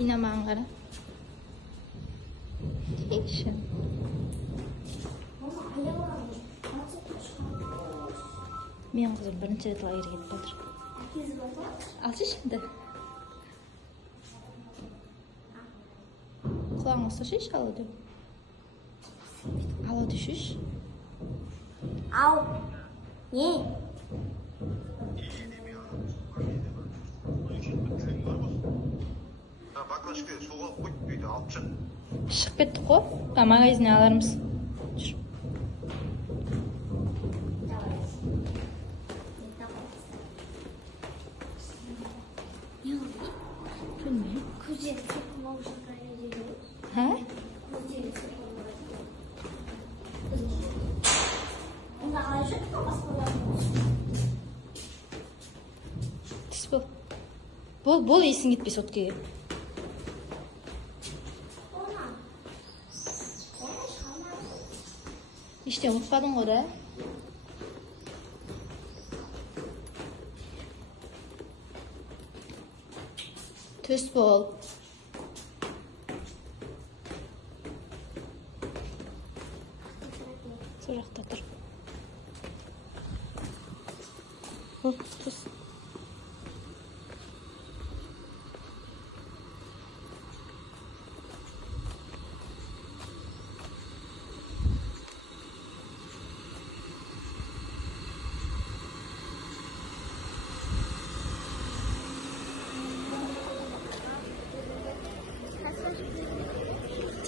Dina mаған қара. Текші. Мен қызым бірінші рет лагерге кетіп жатыр. Алшы şimdi. Kulağına sıçış aladı. Aladı şiş. Au. Ne? Baklışkı soğuk koydu alçın. Шығып кеттік қой. Магазиннен алармыз. Жүр. Білмеймін. Көже тек маушы кайы. Ха? Көже тек онда қалай жүрді басқалар? Түс бол. Бол есің кетпей соткеге. Ештен ұмытпадың ғой да? Төс бол. Сол жақта тұр. Төс.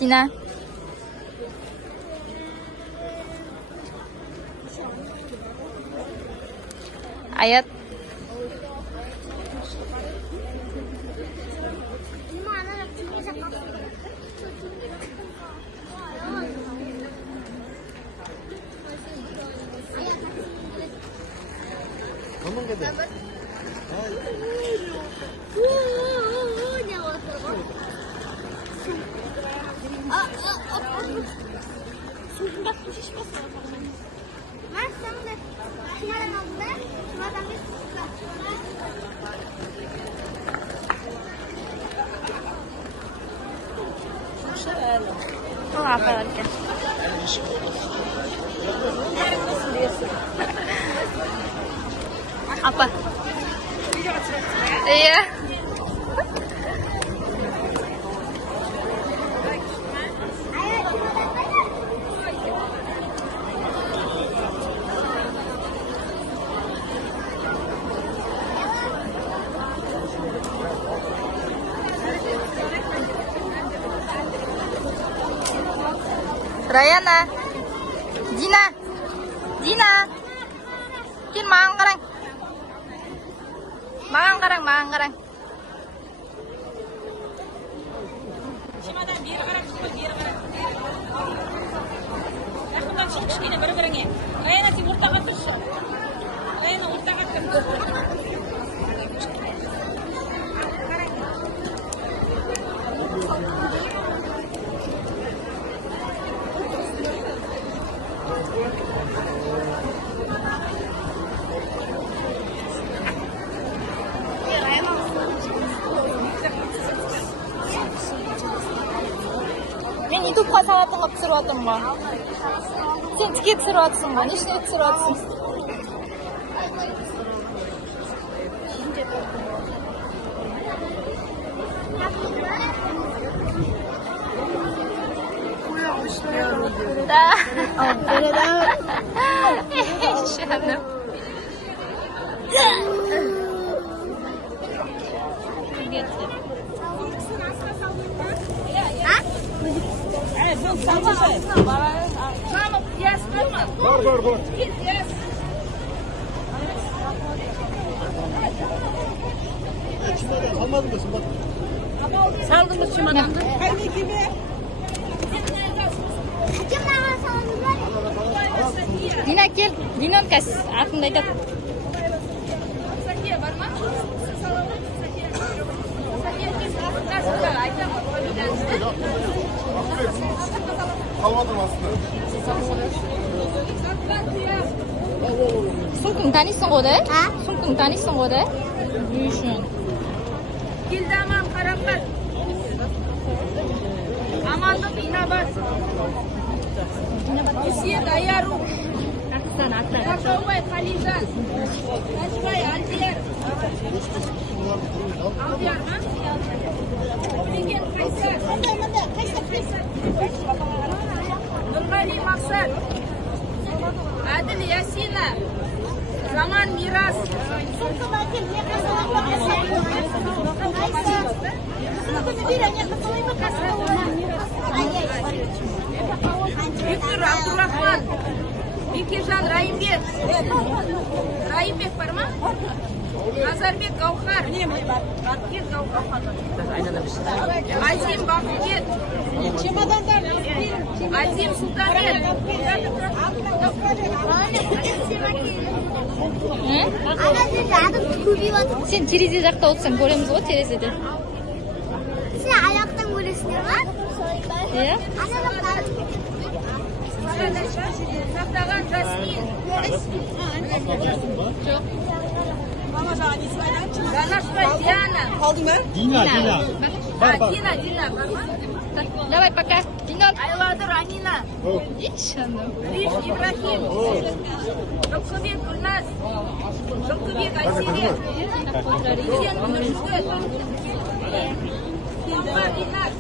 Dina. Ayat. Kamu gede? Apa lagi? Apa? Iya. Rayana, Dina, Kin makan karang. Şimadan bir qarab chiqib, bir qarab. Yaqindan chiq kichkina bir-biringga. Rayana sen o'rtaga turshi. Rayana o'rtaga tur. Мен ютубқа салатын қылып түсіріп жатырмын ғой. Сен тіке түсіріп жатсың ғой. Нешіне түсіріп жатсың? Да. Şanım. Var. Almadın mısın bak? Saldınız çimadandı. Haydi gibi. Dina gel. Dina'nın kas. Артында айтады. Sakiye var mı? Sakiye Almadım aslında. Сумкаң танисың ғой да? Сумкаң танисың ғой да? Үшін. Келді аман қарап қал. Amanduk Inabat. Usia Dayaru. Rakawai Khalizan. Najmai Aldiar. Aldiar, ha? Bikin Kaisar. Nurgali Maksad. Adil Yasina. Zaman Miras. Виктор Абдурахман. Бекежан Райымбек. Райымбек бар ма? Назарбек Гаухар. Бақбек Гаухар. Азим Бақбек. Азим Султанбек. Сен терезе жақта отырсаң көреміз ғой терезеде. Сен аяқтан көресіңдер ма? Иә? Сақтаған Жасмин. Жанашпай Диана. Дина. Дина. Давай, пока. Динот. Айладыр Амина. Риш Ибрахим. Жылқыбек Гүлназ. Жылқыбек Айсере. Ресен Нұржігіт. Кембар Ринат.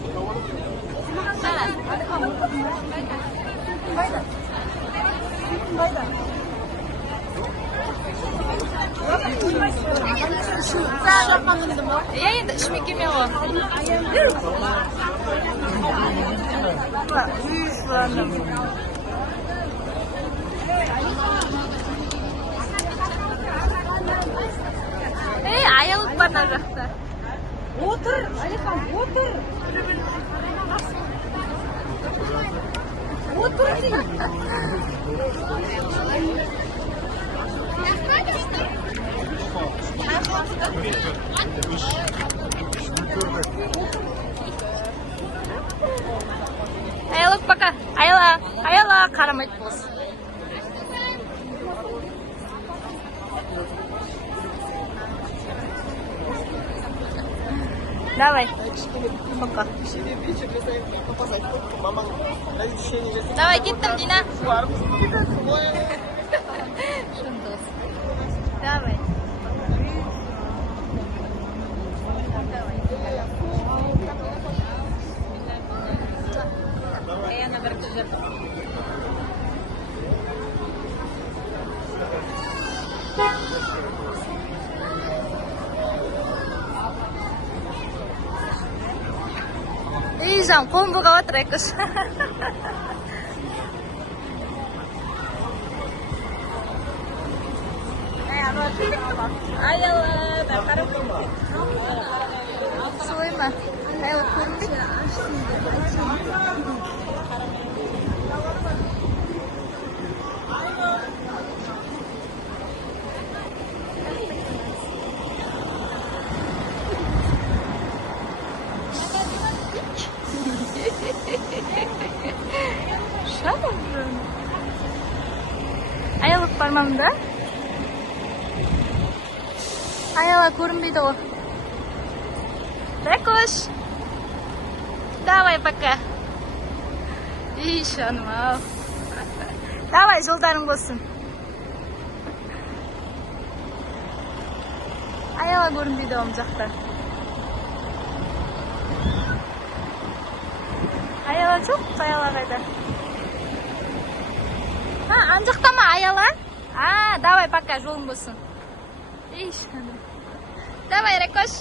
Иә, енді ішіме келмей ғой. Ей, аялып бар мына жақта. Отыр, Алихан, отыр. Отыр деймін. Аялып, пока. Аяла, қарамайды болсын. Давай. Пока. Давай, кеттім, Дина. Давай. Ижан, қолын бұғап отыр, Айкүш. Солай ма? Айлы көрінбек. Шабым. Аялып бармам да? Аяла көрінбейді ғой. Ракош. Давай, пока. Ишаным, ау. Давай, жолдарың болсын. Аяла көрінбейді ғой жақта. Аяла жоқ, аяла қайда. Ан жақта ма аяла? Давай, пока, жолың болсын. Ишаным. Давай, Ракош.